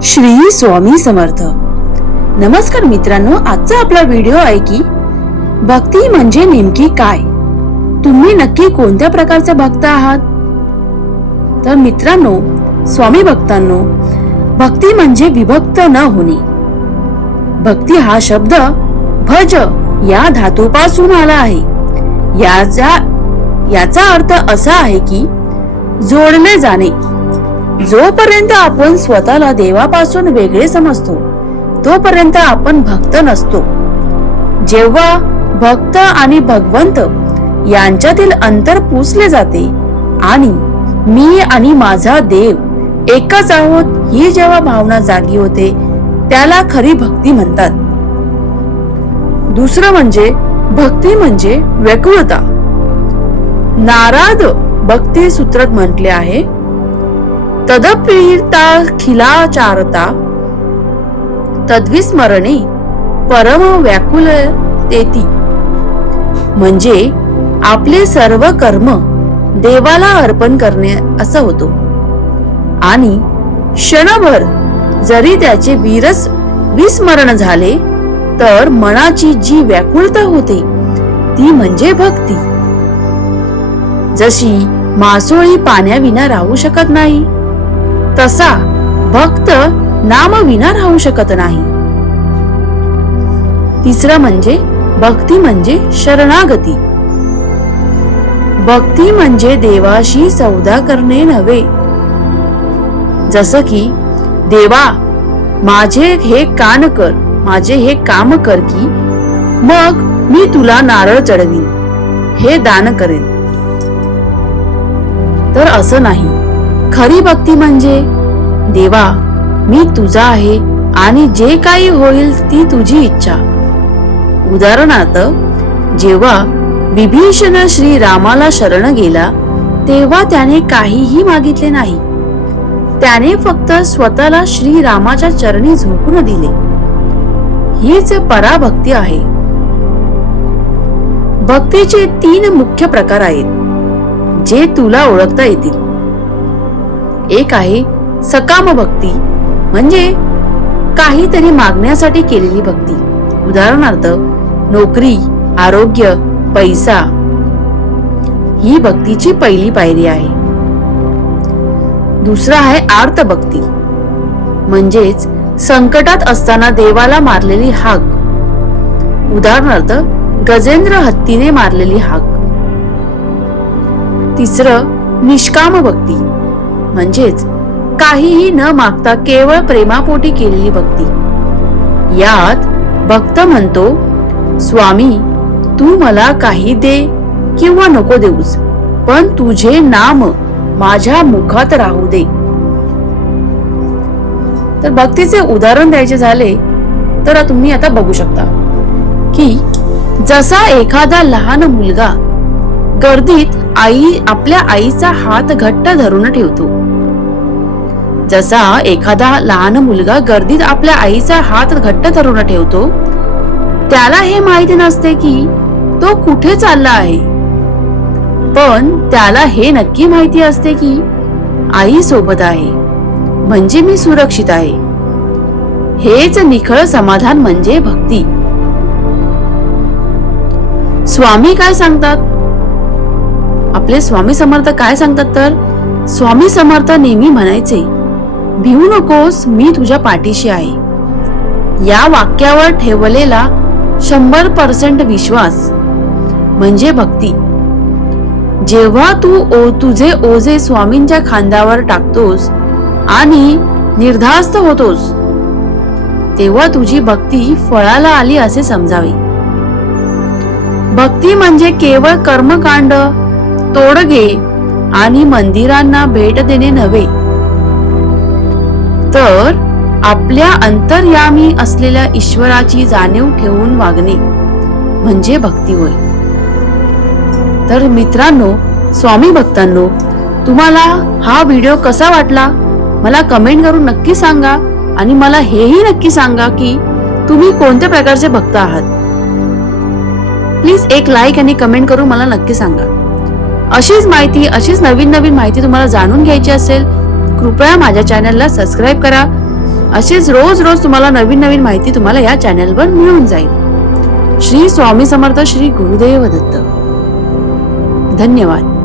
श्री स्वामी समर्थ. नमस्कार मित्रांनो, आजचा आपला व्हिडिओ आहे की भक्ती म्हणजे नेमकी काय. तुम्ही नक्की कोणत्या प्रकारचे भक्त आहात? तर मित्रांनो, स्वामी भक्तांनो, भक्ती म्हणजे विभक्त न होणे. भक्ती हा शब्द भज या धातूपासून आला आहे. याचा अर्थ असा आहे की जोडले जाणे. जोपर्यंत आपण स्वतःला देवापासून वेगळे समजतो तोपर्यंत आपण भक्त नसतो. जेव्हा भक्त आणि भगवंत यांच्यातील अंतर पुसले जाते आणि मी आणि माझा देव एकच आहोत ही जेव्हा भावना जागी होते त्याला खरी भक्ती म्हणतात. दुसरं म्हणजे भक्ती म्हणजे व्याकुळता. नारद भक्ती सूत्रात म्हटले आहे, तदप्रीता खिलाचारता तद्विस्मरणे परम व्याकुलतेती. म्हणजे आपले सर्व कर्म देवाला अर्पण करणे असं होतो आणि क्षणभर जरी त्याचे विस्मरण झाले तर मनाची जी व्याकुलता होते ती म्हणजे भक्ती. जशी मासोळी पाण्याविना राहू शकत नाही तसा भक्त नाम विना राहू शकत नाही. तिसरं म्हणजे भक्ती म्हणजे शरणागती. भक्ती म्हणजे देवाशी सौदा करणे नव्हे. जसं की देवा माझे हे काम कर की मग मी तुला नारळ चढवीन, हे दान करेन. तर असं नाही. खरी भक्ती म्हणजे देवा मी तुझा आहे आणि जे काही होईल ती तुझी इच्छा. उदाहरणार्थ, जेव्हा विभीषण श्री रामाला शरण गेला तेव्हा त्याने काहीही मागितले नाही. त्याने फक्त स्वतःला श्री रामाच्या चरणी झोकून दिले. हीच पराभक्ती आहे. भक्तीचे 3 मुख्य प्रकार आहेत जे तुला ओळखता येतील. एक आहे सकाम भक्ती, म्हणजे काहीतरी मागण्यासाठी केलेली भक्ती. उदाहरणार्थ नोकरी, आरोग्य, पैसा. ही भक्तीची पहिली पायरी आहे. दुसरा आहे आर्त भक्ती, म्हणजेच संकटात असताना देवाला मारलेली हाक. उदाहरणार्थ गजेंद्र हत्तीने मारलेली हाक. तिसरं निष्काम भक्ती, म्हणजेच काहीही न मागता केवळ प्रेमापोटी केलेली भक्ती. यात भक्त म्हणतो, स्वामी तू मला काही दे किंवा नको देऊस, पण तुझे नाम माझ्या मुखात राहू दे. तर भक्तीचे उदाहरण द्यायचे झाले तर तुम्ही आता बघू शकता की जसा एखादा लहान मुलगा गर्दीत आपल्या आईचा हात घट्ट धरून ठेवतो. जसा एखादा लहान मुलगा गर्दीत आपल्या आईचा हात घट्ट धरून ठेवतो, त्याला हे माहिती नसते की तो कुठे चालला आहे, पण त्याला हे नक्की माहिती असते की आई सोबत आहे, म्हणजे मी सुरक्षित आहे. हेच निखळ समाधान म्हणजे भक्ती. स्वामी काय सांगतात? आपले स्वामी समर्थ काय सांगतात? तर स्वामी समर्थ नेहमी म्हणायचे, भिवू नकोस, मी तुझ्या पाठीशी आहे. या वाक्यावर ठेवलेला 100% विश्वास म्हणजे भक्ती. जेव्हा तू तुझे ओझे स्वामींच्या खांद्यावर टाकतोस आणि निर्धास्त होतोस तेव्हा तुझी भक्ती फळाला आली असे समजावे. भक्ती म्हणजे केवळ कर्मकांड, तोडगे आणि मंदिरांना भेट देणे नव्हे, तर आपल्या अंतर्यामी असलेल्या ईश्वराची जाणीव ठेवून वागणे म्हणजे भक्ती होय. तर मित्रांनो, स्वामी भक्तांनो, तुम्हाला हा व्हिडिओ कसा वाटला मला कमेंट करून नक्की सांगा आणि मला हेही नक्की सांगा की तुम्ही कोणत्या प्रकारचे भक्त आहात. प्लीज एक लाईक आणि कमेंट करून मला नक्की सांगा. अशीच नवीन माहिती तुम्हाला जाणून घ्यायची असेल कृपया माझ्या चॅनलला सबस्क्राईब करा अशीच रोज रोज तुम्हाला नवीन नवीन माहिती तुम्हाला या चॅनलवर मिळून जाईल. श्री स्वामी समर्थ, श्री गुरुदेव दत्त. धन्यवाद.